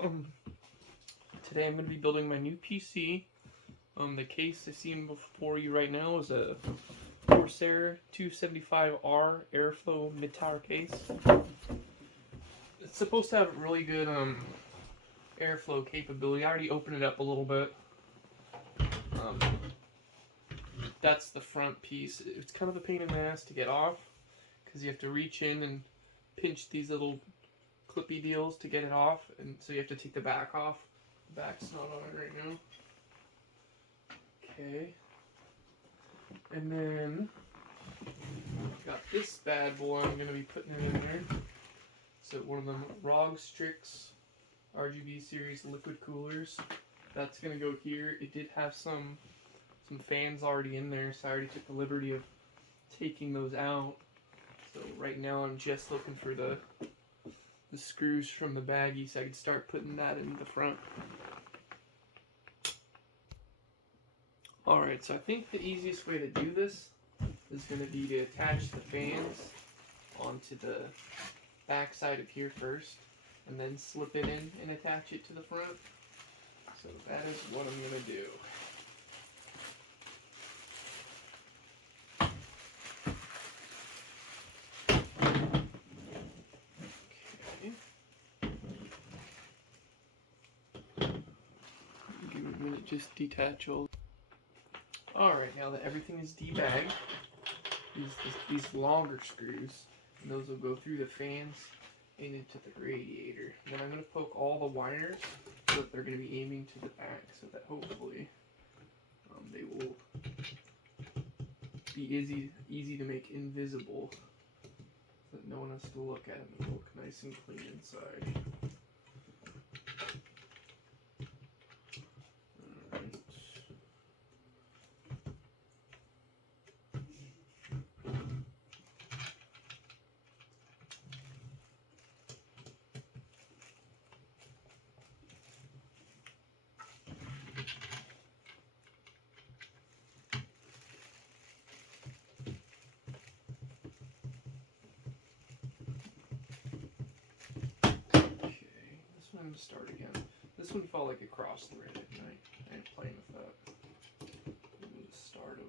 Today I'm going to be building my new PC. The case I see before you right now is a Corsair 275R airflow mid-tower case. It's supposed to have really good airflow capability. I already opened it up a little bit. That's the front piece. It's kind of a pain in the ass to get off because you have to reach in and pinch these little clippy deals to get it off, and so you have to take the back off. The back's not on it right now. Okay. And then I've got this bad boy I'm going to be putting in there. So one of them ROG Strix RGB series liquid coolers. That's going to go here. It did have some fans already in there, so I already took the liberty of taking those out. So right now I'm just looking for the screws from the baggie so I can start putting that in the front. Alright, so I think the easiest way to do this is going to be to attach the fans onto the back side of here first, and then slip it in and attach it to the front. So that is what I'm going to do. Give it a minute, just detach all. Alright, now that everything is debagged, these longer screws, and those will go through the fans and into the radiator. Then I'm going to poke all the wires so that they're going to be aiming to the back, so that hopefully they will be easy to make invisible, so that no one has to look at them. They look nice and clean inside. I'm going to start again. This one felt like a cross thread, and I ain't playing with that. I'm going to start over.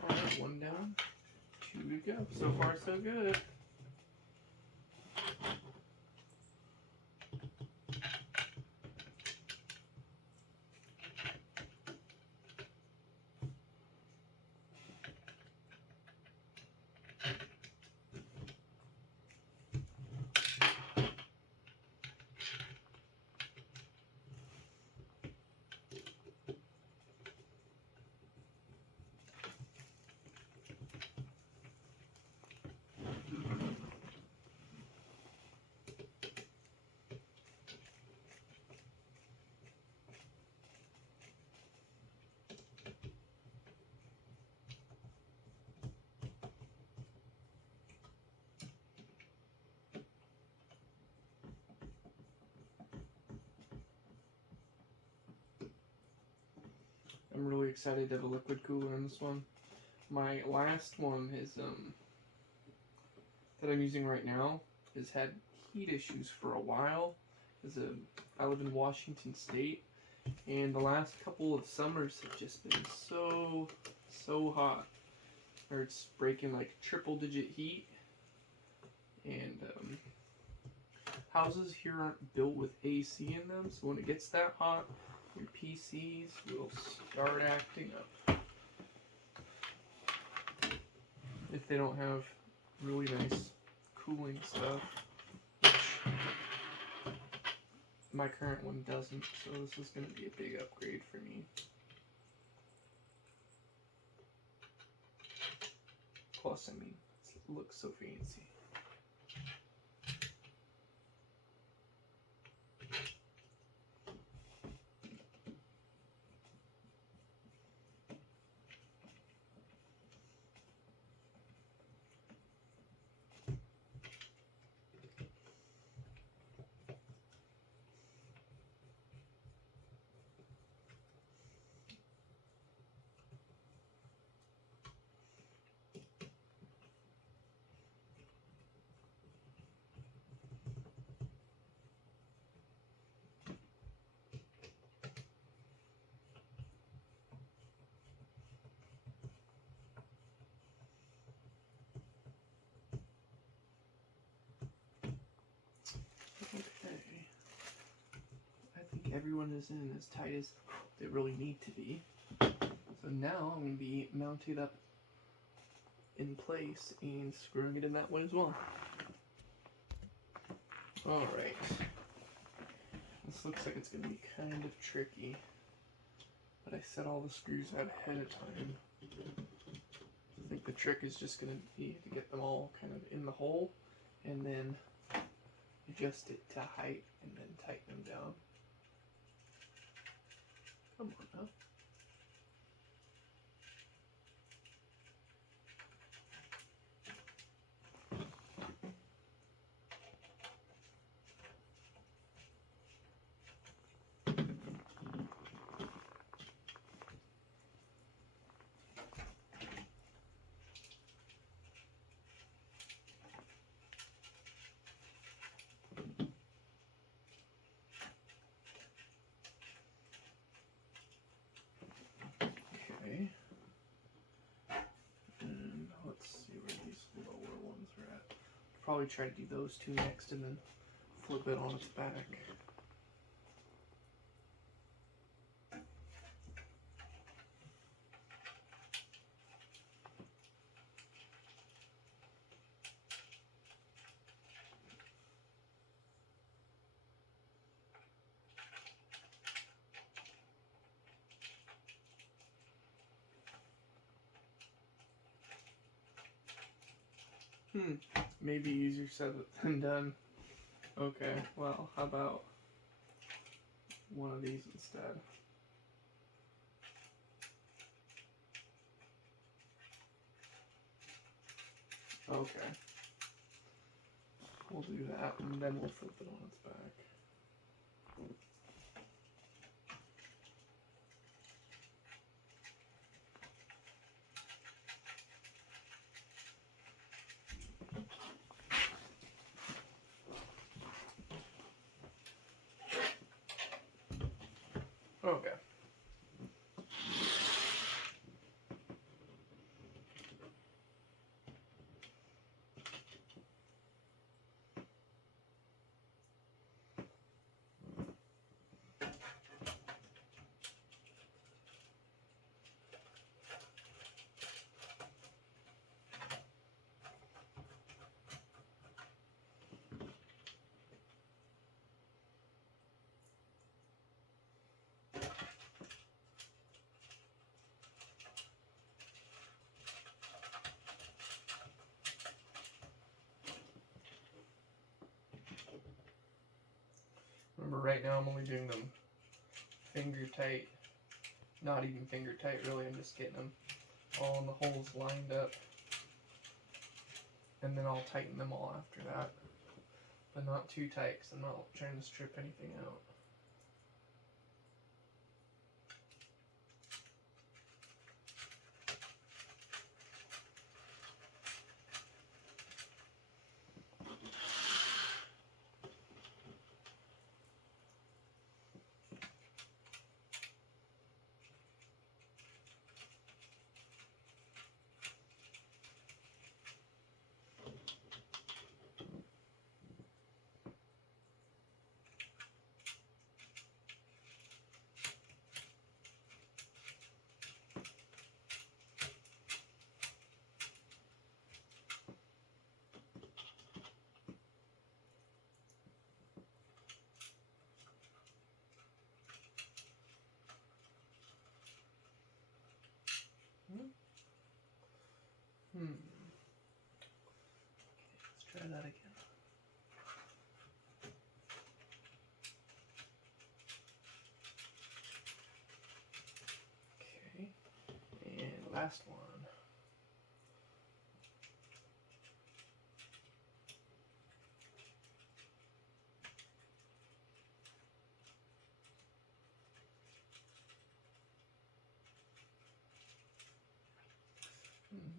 Alright, one down, two to go. So far, so good. I'm really excited to have a liquid cooler in this one. My last one is that I'm using right now has had heat issues for a while. I live in Washington State, and the last couple of summers have just been so hot, or it's breaking like triple-digit heat. And houses here aren't built with AC in them, so when it gets that hot, your PCs will start acting up. If they don't have really nice cooling stuff, which my current one doesn't, so this is going to be a big upgrade for me. Plus, I mean, it looks so fancy. Okay. I think everyone is in as tight as they really need to be. So now I'm going to be mounted up in place and screwing it in that way as well. Alright. This looks like it's going to be kind of tricky, but I set all the screws out ahead of time. I think the trick is just going to be to get them all kind of in the hole and then adjust it to height and then tighten them down. Come on now. Okay. And let's see where these lower ones are at. Probably try to do those two next and then flip it on its back. Maybe easier said than done. Okay, well, how about one of these instead? Okay. We'll do that, and then we'll flip it on its back. Okay. Remember, right now I'm only doing them finger tight. Not even finger tight, really. I'm just getting them all in the holes lined up. And then I'll tighten them all after that. But not too tight, because I'm not trying to strip anything out. last one.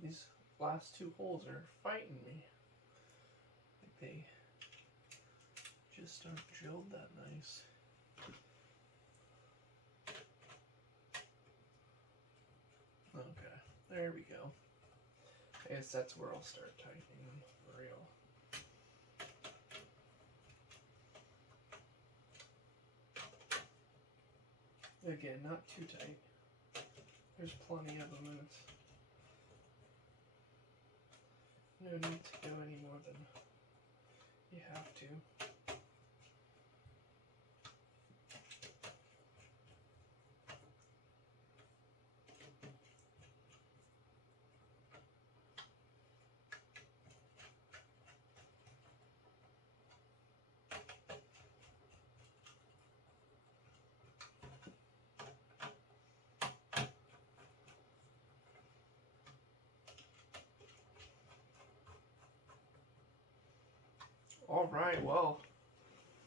These last two holes are fighting me. They just aren't drilled that nice. Okay, there we go. I guess that's where I'll start tightening them for real. Again, not too tight. There's plenty of them, and it's no need to go any more than you have to. Alright, well,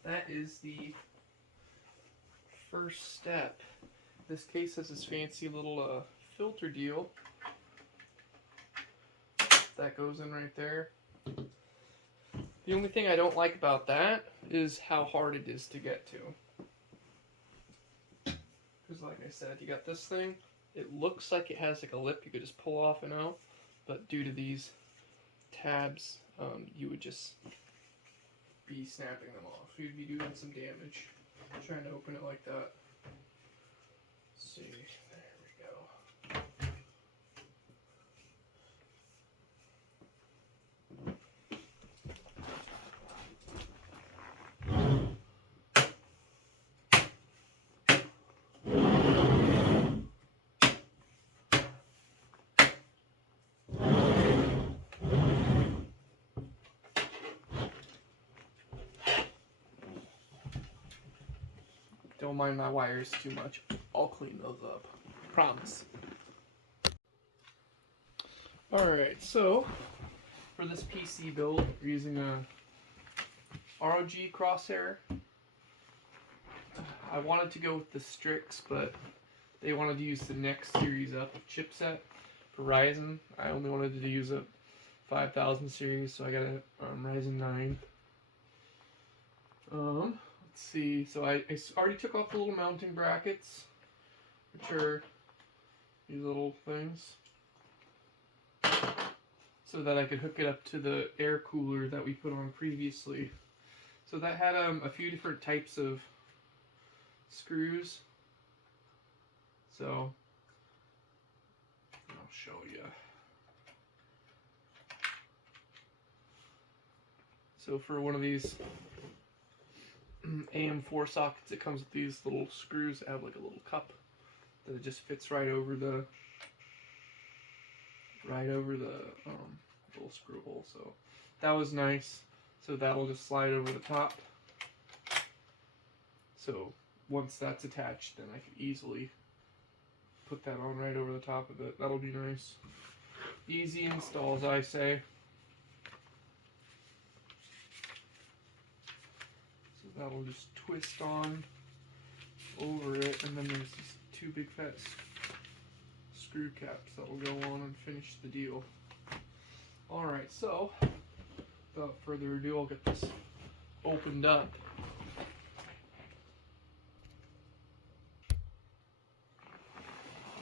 that is the first step. This case has this fancy little filter deal that goes in right there. The only thing I don't like about that is how hard it is to get to. Because like I said, you got this thing, it looks like it has like a lip you could just pull off and out, but due to these tabs, you would just be snapping them off. You'd be doing some damage trying to open it like that. Let's see, there we go. Don't mind my wires too much. I'll clean those up. Promise. Alright, so for this PC build, we're using a ROG Crosshair. I wanted to go with the Strix, but they wanted to use the next series up chipset for Ryzen. I only wanted to use a 5000 series, so I got a Ryzen 9. Let's see, so I already took off the little mounting brackets, which are these little things, so that I could hook it up to the air cooler that we put on previously. So that had a few different types of screws, so I'll show you. So for one of these AM4 sockets, it comes with these little screws that have like a little cup that it just fits right over the little screw hole. So that was nice. So that'll just slide over the top. So once that's attached, then I can easily put that on right over the top of it. That'll be nice. Easy install, as I say. That'll just twist on over it, and then there's these two big fat screw caps that'll go on and finish the deal. Alright, so without further ado, I'll get this opened up.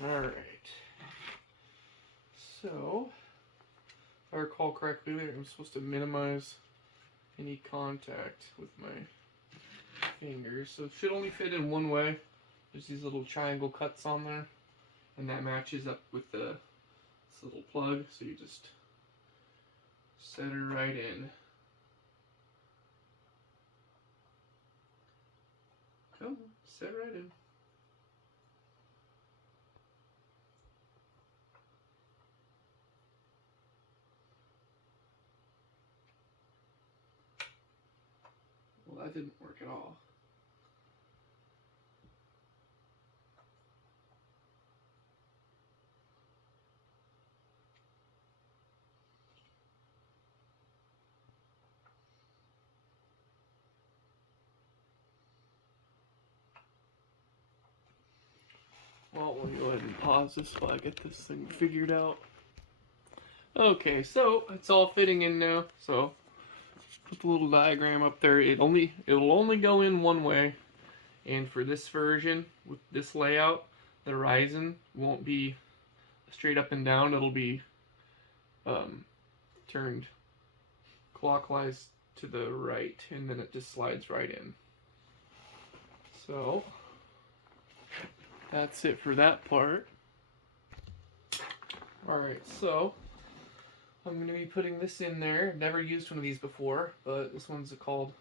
Alright, so if I recall correctly, I'm supposed to minimize any contact with my fingers, so it should only fit in one way. There's these little triangle cuts on there, and that matches up with this little plug, so you just set her right in. Come on, set right in. Well, that didn't work at all. Well, let me go ahead and pause this while I get this thing figured out. Okay, so it's all fitting in now. So put the little diagram up there. It'll only go in one way. And for this version with this layout, the Ryzen won't be straight up and down. It'll be turned clockwise to the right, and then it just slides right in. So that's it for that part. Alright, so I'm going to be putting this in there. I've never used one of these before, but this one's called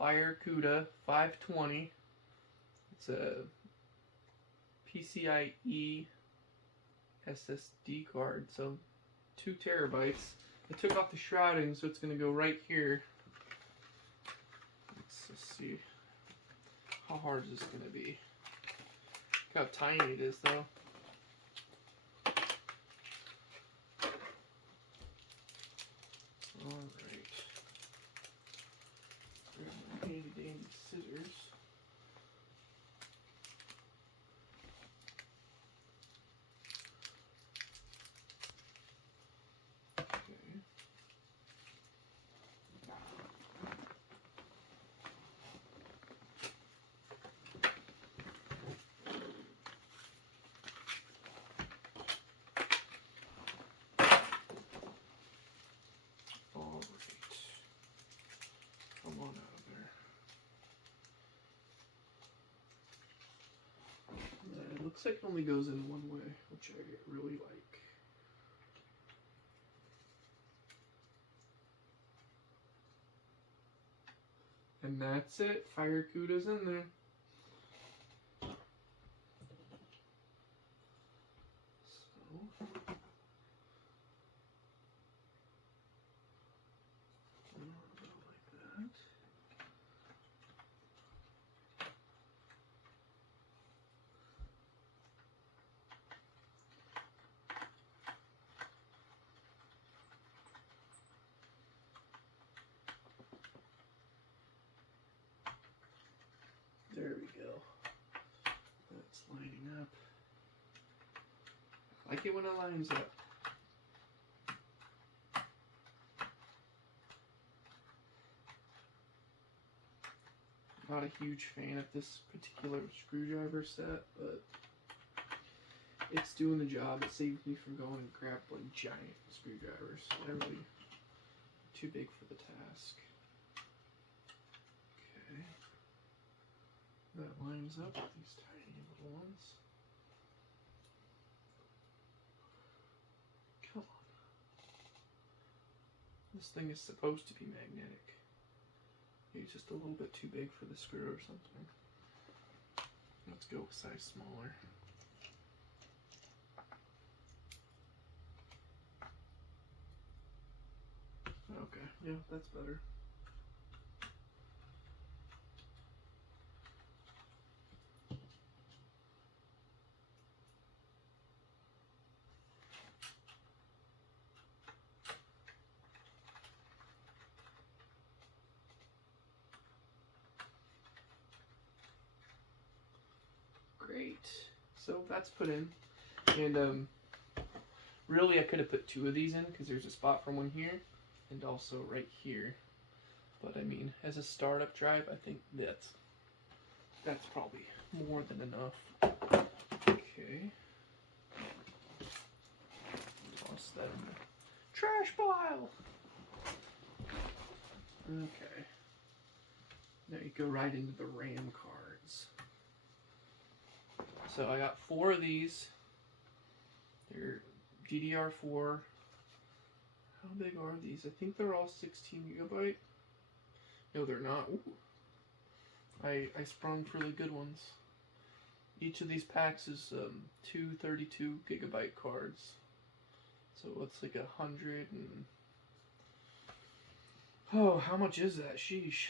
Firecuda 520. It's a PCIe SSD card, so 2 terabytes. I took off the shrouding, so it's going to go right here. Let's see. How hard is this going to be? Look how tiny it is, though. Alright. Grab my handy dandy scissors. Looks like it only goes in one way, which I really like. And that's it. Firecuda's in there. So like that. There we go. That's lining up. I like it when it lines up. Not a huge fan of this particular screwdriver set, but it's doing the job. It saves me from going and grab like giant screwdrivers. They're really too big for the task. Okay. That lines up with these tiny little ones. Come on. This thing is supposed to be magnetic. It's just a little bit too big for the screw or something. Let's go a size smaller. Okay, yeah, that's better. Great. So that's put in. And really I could have put 2 of these in because there's a spot for one here and also right here. But I mean, as a startup drive, I think that's probably more than enough. Okay. Toss that in the trash pile. Okay. Now you go right into the RAM cards. So I got 4 of these. They're DDR4. How big are these? I think they're all 16 gigabyte. No, they're not. Ooh. I sprung for the good ones. Each of these packs is 2 32 gigabyte cards. So it's like 100 and... Oh, how much is that? Sheesh.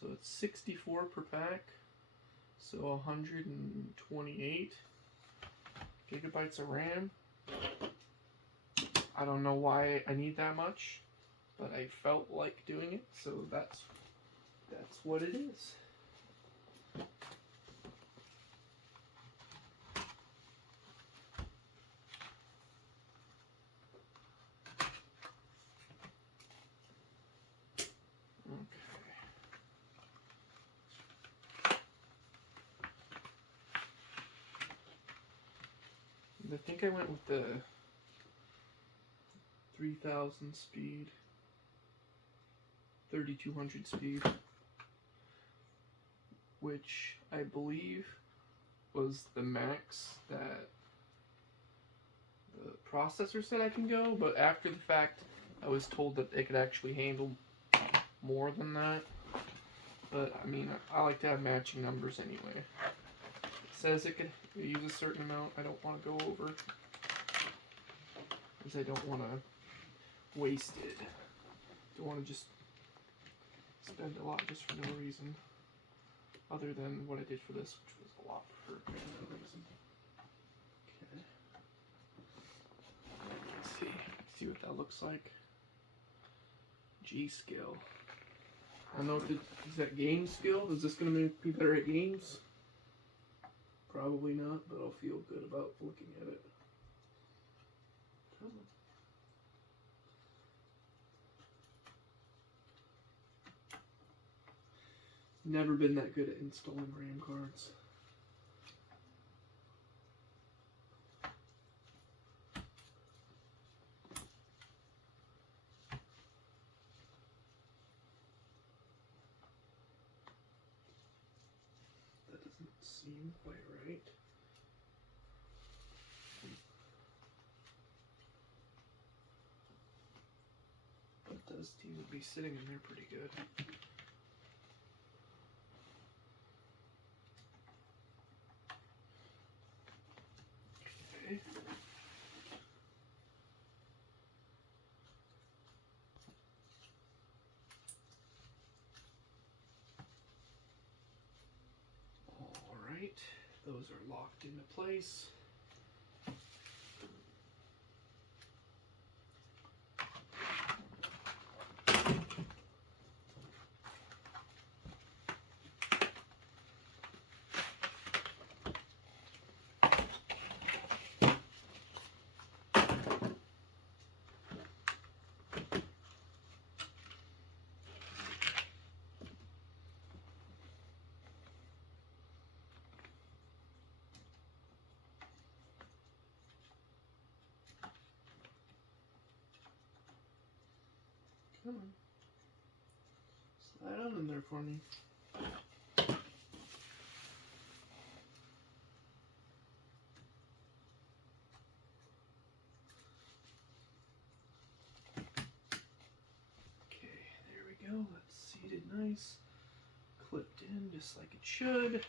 So it's 64 per pack. So 128 gigabytes of RAM. I don't know why I need that much, but I felt like doing it, so that's what it is. think I went with the 3000 speed, 3200 speed, which I believe was the max that the processor said I can go, but after the fact I was told that it could actually handle more than that. But I mean, I like to have matching numbers anyway. It says it could use a certain amount. I don't want to go over because I don't want to waste it. Don't want to just spend a lot just for no reason, other than what I did for this, which was a lot for no reason. Okay. Let's see what that looks like. G.Skill. I don't know if is that game skill? Is this going to make me better at games? Probably not, but I'll feel good about looking at it. Come on. Never been that good at installing RAM cards. That doesn't seem quite right. But it does seem to be sitting in there pretty good. Okay. Alright, those are locked into place. Come on. Slide on in there for me. Okay, there we go. That's seated nice. Clipped in just like it should.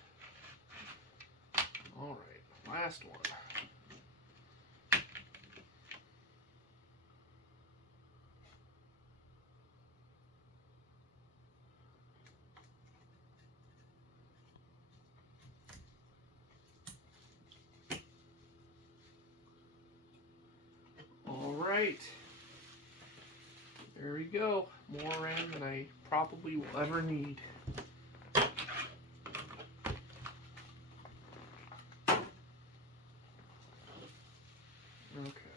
Alright, last one. Alright, there we go. More RAM than I probably will ever need. Okay,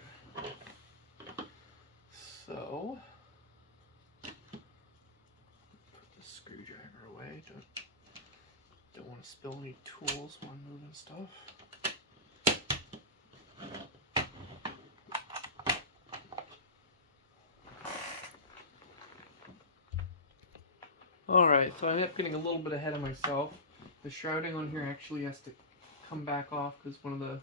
so put the screwdriver away. Don't want to spill any tools while I'm moving stuff. Alright, so I ended up getting a little bit ahead of myself. The shrouding on here actually has to come back off because one of the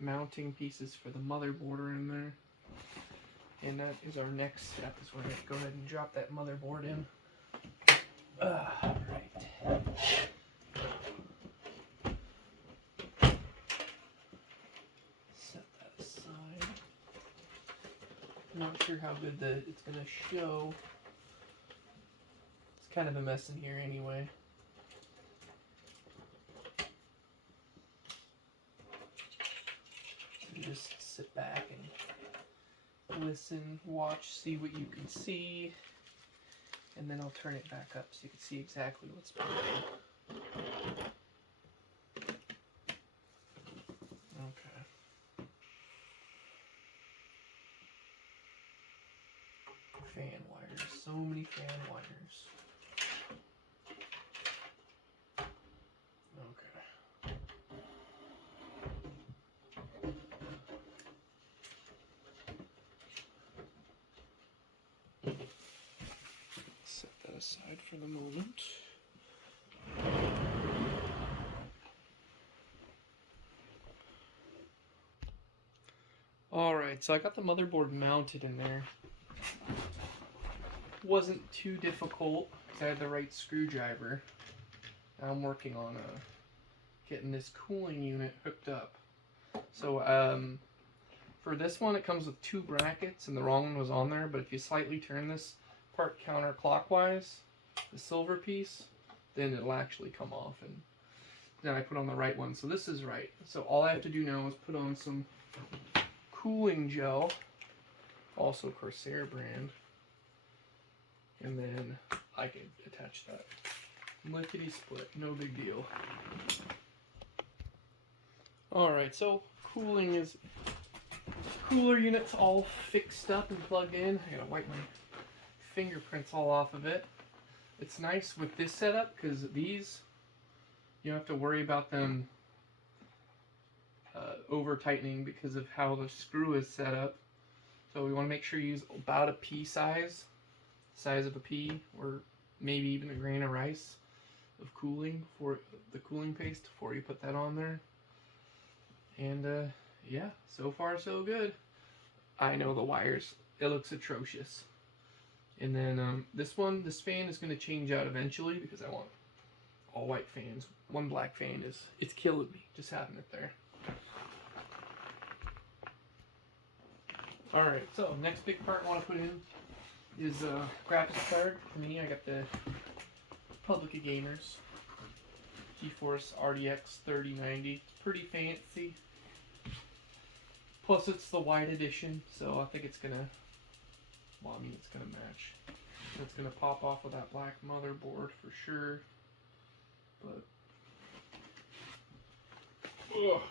mounting pieces for the motherboard are in there. And that is our next step, is we're going to go ahead and drop that motherboard in. Alright. Set that aside. I'm not sure how good it's going to show. It's kind of a mess in here anyway. So just sit back and listen, watch, see what you can see, and then I'll turn it back up so you can see exactly what's going on. Okay. Fan wires, so many fan wires. Okay. aside for the moment. Alright, so I got the motherboard mounted in there. Wasn't too difficult because I had the right screwdriver. Now I'm working on getting this cooling unit hooked up. So for this one, it comes with 2 brackets, and the wrong one was on there, but if you slightly turn this part counterclockwise, the silver piece, then it'll actually come off, and then I put on the right one. So this is right. So all I have to do now is put on some cooling gel, also Corsair brand, and then I can attach that. Lickety split, no big deal. Alright, so cooler unit's all fixed up and plugged in. I gotta wipe my fingerprints all off of it. It's nice with this setup because these, you don't have to worry about them over tightening because of how the screw is set up. So we want to make sure you use about a pea size of a pea, or maybe even a grain of rice of cooling for the cooling paste before you put that on there. And yeah, so far so good. I know the wires, it looks atrocious. And then this fan is going to change out eventually because I want all white fans. One black fan it's killing me just having it there. Alright, so next big part I want to put in is graphics card. For me, I got the Publica Gamers GeForce RTX 3090. It's pretty fancy. Plus it's the white edition, so I think it's gonna, well, I mean, it's gonna match. It's gonna pop off with that black motherboard for sure. But ugh,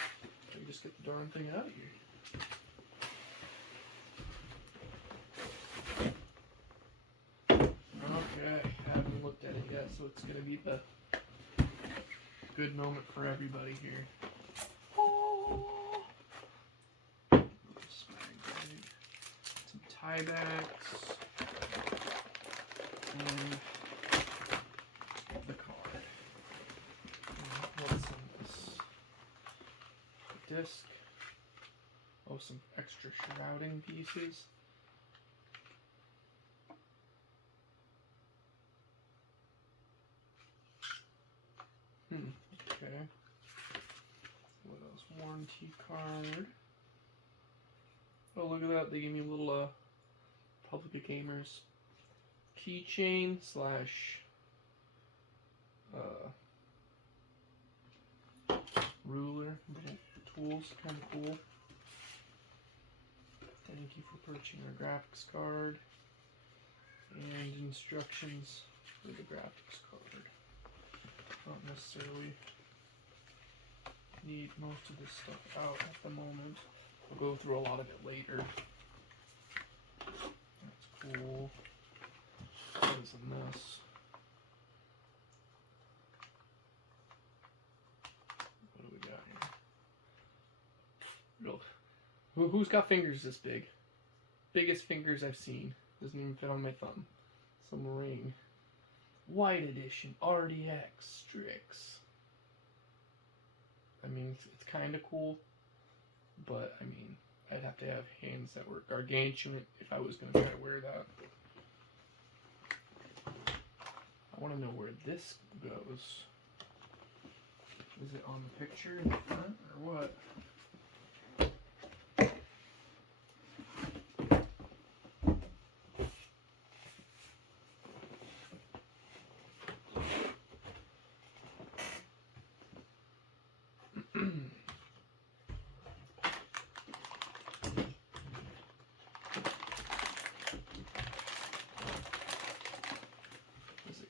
I can just get the darn thing out of here. Okay, haven't looked at it yet, so it's gonna be the good moment for everybody here. Some tie backs and the card. What's in this? The disc. Oh, some extra shrouding pieces. Okay. What else? Warranty card. Oh, look at that. They gave me a little Publica Gamers keychain slash ruler. Little tools. Kind of cool. Thank you for purchasing our graphics card. And instructions for the graphics card. Don't necessarily need most of this stuff out at the moment. We'll go through a lot of it later. That's cool. That is a mess. What do we got here? Real. Who's got fingers this big? Biggest fingers I've seen. Doesn't even fit on my thumb. Some ring. White edition, RTX, Strix. I mean, it's kind of cool, but I mean, I'd have to have hands that were gargantuan if I was going to try to wear that. I want to know where this goes. Is it on the picture in the front, or what?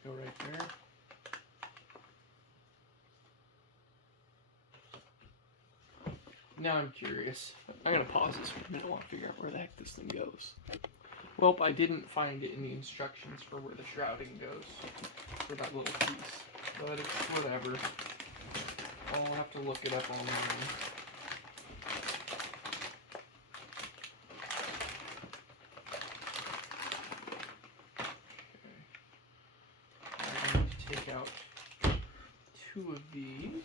Go right there. Now I'm curious. I'm gonna pause this for a minute. I want to figure out where the heck this thing goes. Well, I didn't find it in the instructions for where the shrouding goes for that little piece, but it's whatever. I'll have to look it up online. out 2 of these.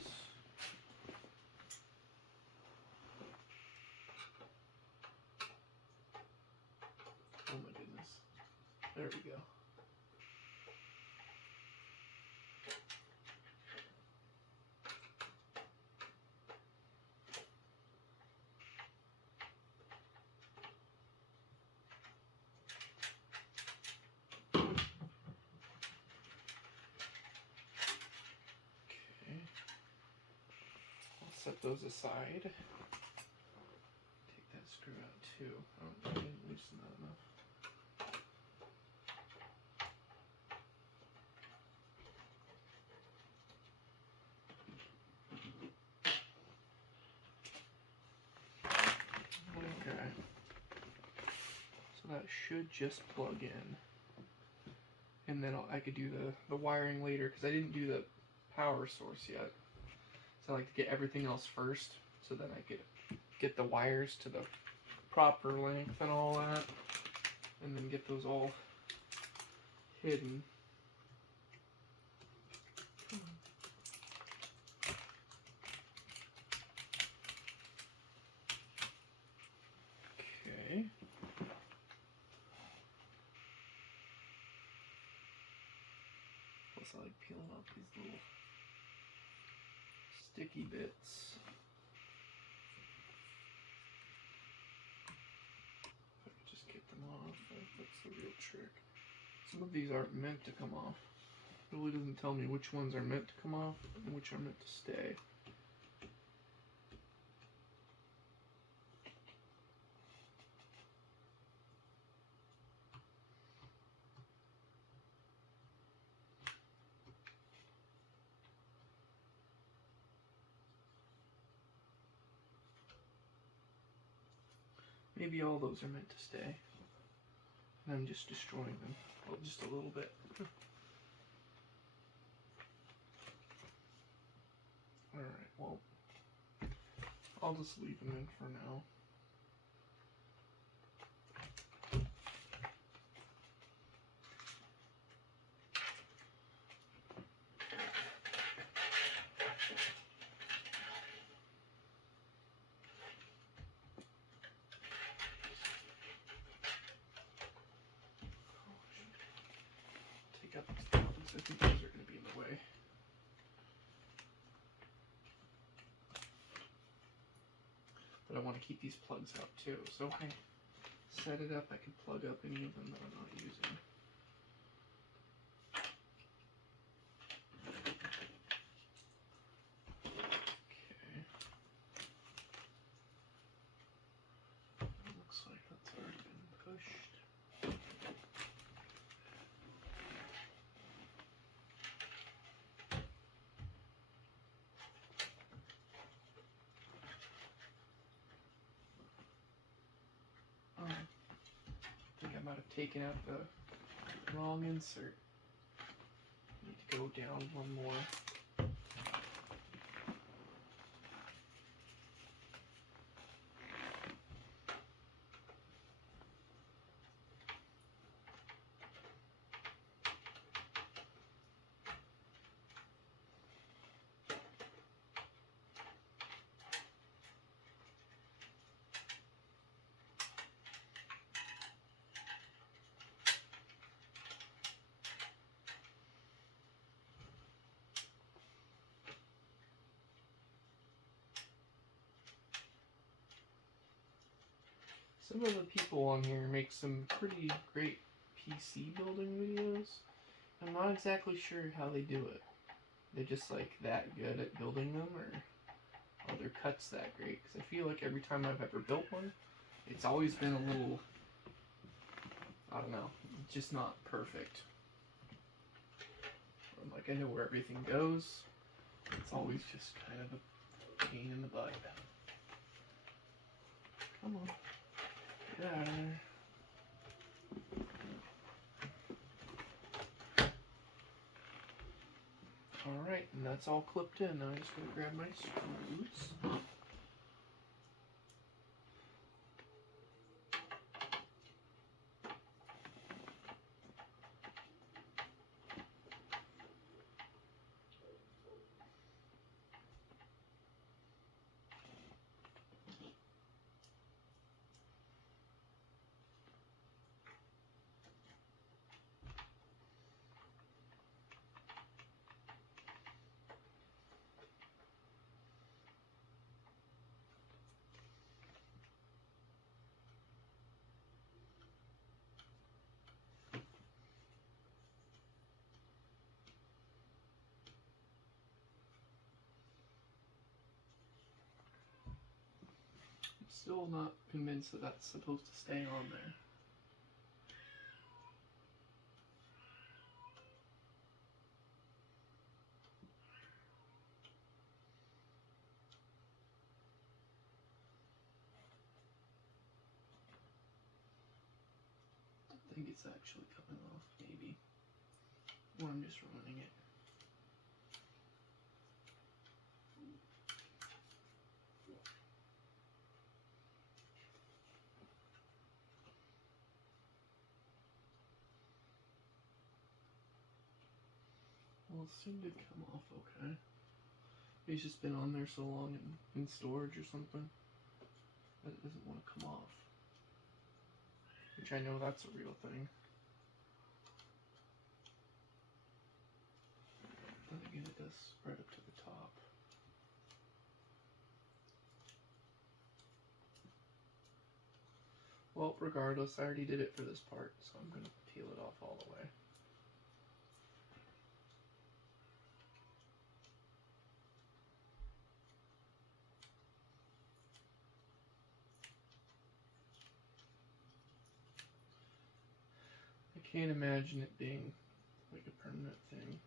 Oh my goodness. There we go. Set those aside. Take that screw out too. Oh, I didn't loosen that enough. Okay. So that should just plug in. And then I could do the wiring later because I didn't do the power source yet. So I like to get everything else first, so then I could get the wires to the proper length and all that, and then get those all hidden. Okay. Plus I like peeling off these little sticky bits. If I could just get them off, that's the real trick. Some of these aren't meant to come off. It really doesn't tell me which ones are meant to come off and which are meant to stay. Maybe all those are meant to stay. And I'm just destroying them. Well, just a little bit. Alright, well, I'll just leave them in for now. Take out these plugs. I think those are going to be in the way. But I want to keep these plugs out too. So if I set it up, I can plug up any of them that I'm not using. Okay. Looks like that's already been pushed. I think I might have taken out the wrong insert. Need to go down one more. Some of the people on here make some pretty great PC building videos. I'm not exactly sure how they do it. They're just like that good at building them, or are their cuts that great? Because I feel like every time I've ever built one, it's always been a little, I don't know, just not perfect. Like I know where everything goes. It's always just kind of a pain in the butt. Come on. Get out of there. Alright, and that's all clipped in. Now I'm just going to grab my screws. still not convinced that that's supposed to stay on there. I think it's actually coming off, maybe. Or I'm just ruining it. Well, it seemed to come off okay. It's just been on there so long in storage or something that it doesn't want to come off. Which I know that's a real thing. But again, it does spread up to the top. Well, regardless, I already did it for this part, so I'm going to peel it off all the way. I can't imagine it being like a permanent thing.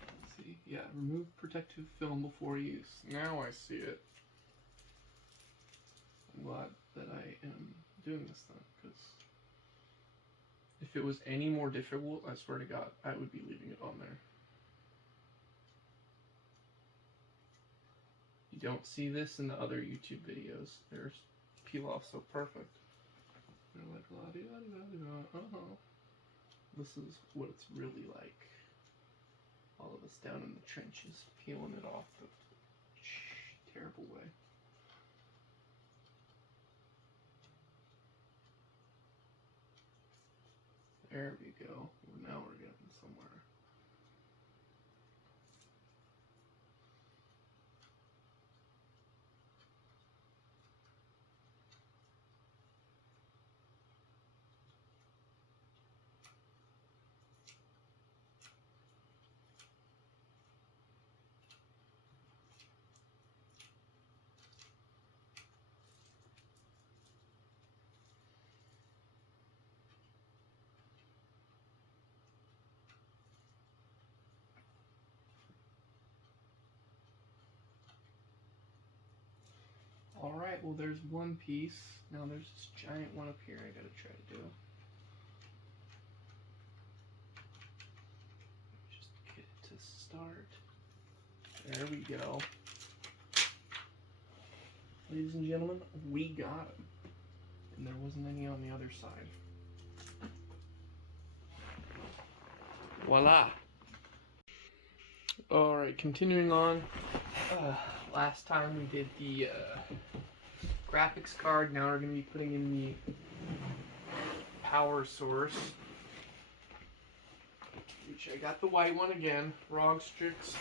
Let's see. Yeah, remove protective film before use. Now I see it. I'm glad that I am doing this then, because if it was any more difficult, I swear to God, I would be leaving it on there. You don't see this in the other YouTube videos. There's peel off so perfect. They're like, la di da di da di da. This is what it's really like. All of us down in the trenches, peeling it off the terrible way. There we go. Now we're getting somewhere. Alright, well there's one piece. Now there's this giant one up here I gotta try to do. Just get it to start. There we go. Ladies and gentlemen, we got him. And there wasn't any on the other side. Voila! Alright, continuing on. Last time we did the graphics card. Now we're going to be putting in the power source. Which I got the white one again. ROG Strix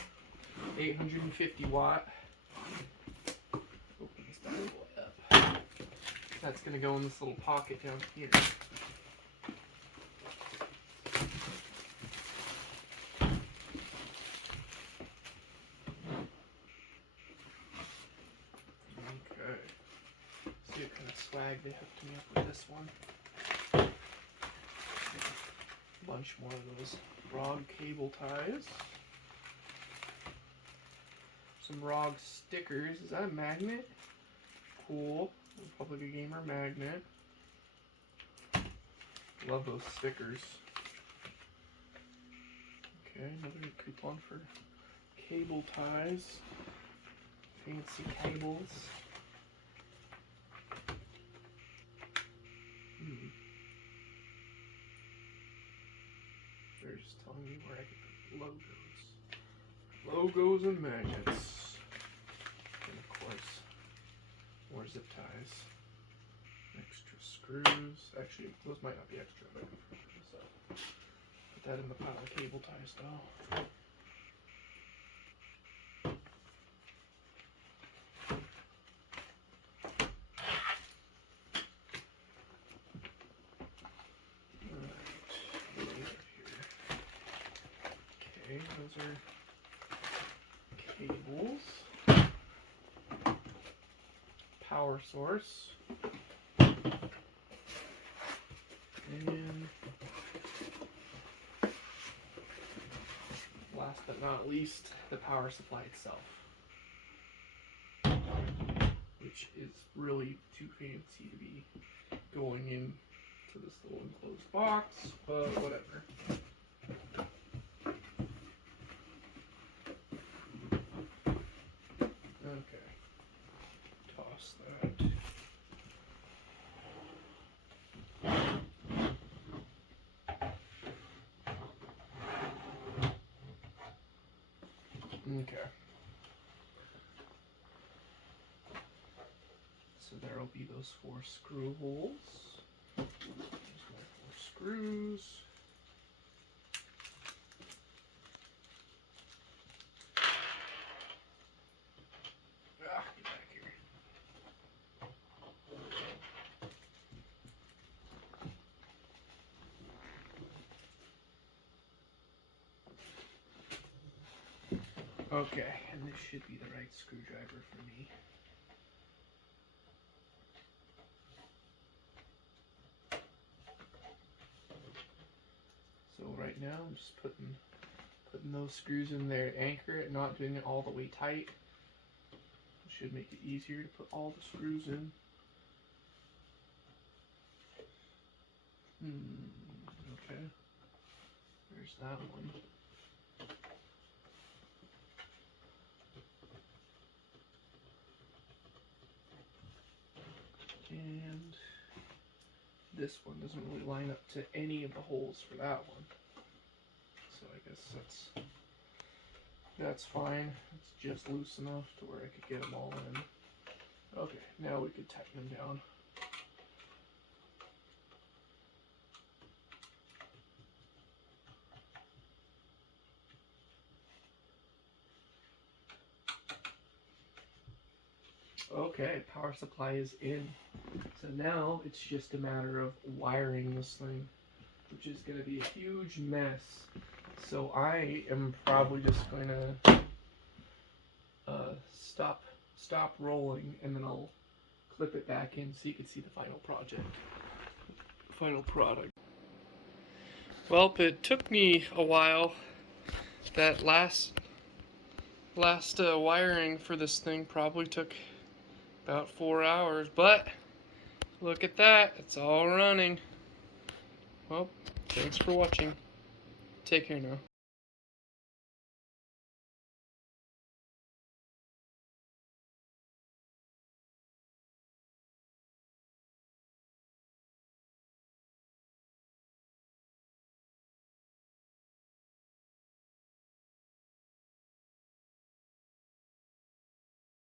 850 watt. Open this bad boy up. That's going to go in this little pocket down here. Swag they hooked me up with this one. A bunch more of those ROG cable ties. Some ROG stickers. Is that a magnet? Cool. Republic of Gamer magnet. Love those stickers. Okay, another coupon for cable ties. Fancy cables. They're just telling me where I can put logos. Logos and magnets. And of course, more zip ties. Extra screws. Actually, those might not be extra, but I can figure this out. Put that in the pile of cable ties though. Those are cables. power source. And last but not least, the power supply itself, which is really too fancy to be going into this little enclosed box, but whatever. Okay, toss that. Okay. So there'll be those 4 screw holes. There's my 4 screws. Ah, get back here. Okay, and this should be the right screwdriver for me. So right now I'm just putting those screws in there to anchor it, not doing it all the way tight. It should make it easier to put all the screws in. Okay. There's that one. And this one doesn't really line up to any of the holes for that one. So I guess that's fine. It's just loose enough to where I could get them all in. Okay, now we could tighten them down. Okay, power supply is in. So now it's just a matter of wiring this thing, which is going to be a huge mess. So I am probably just going to stop rolling, and then I'll clip it back in so you can see the final product. Well, it took me a while. That last wiring for this thing probably took about 4 hours, but look at that, it's all running. Well, thanks for watching. Take care now.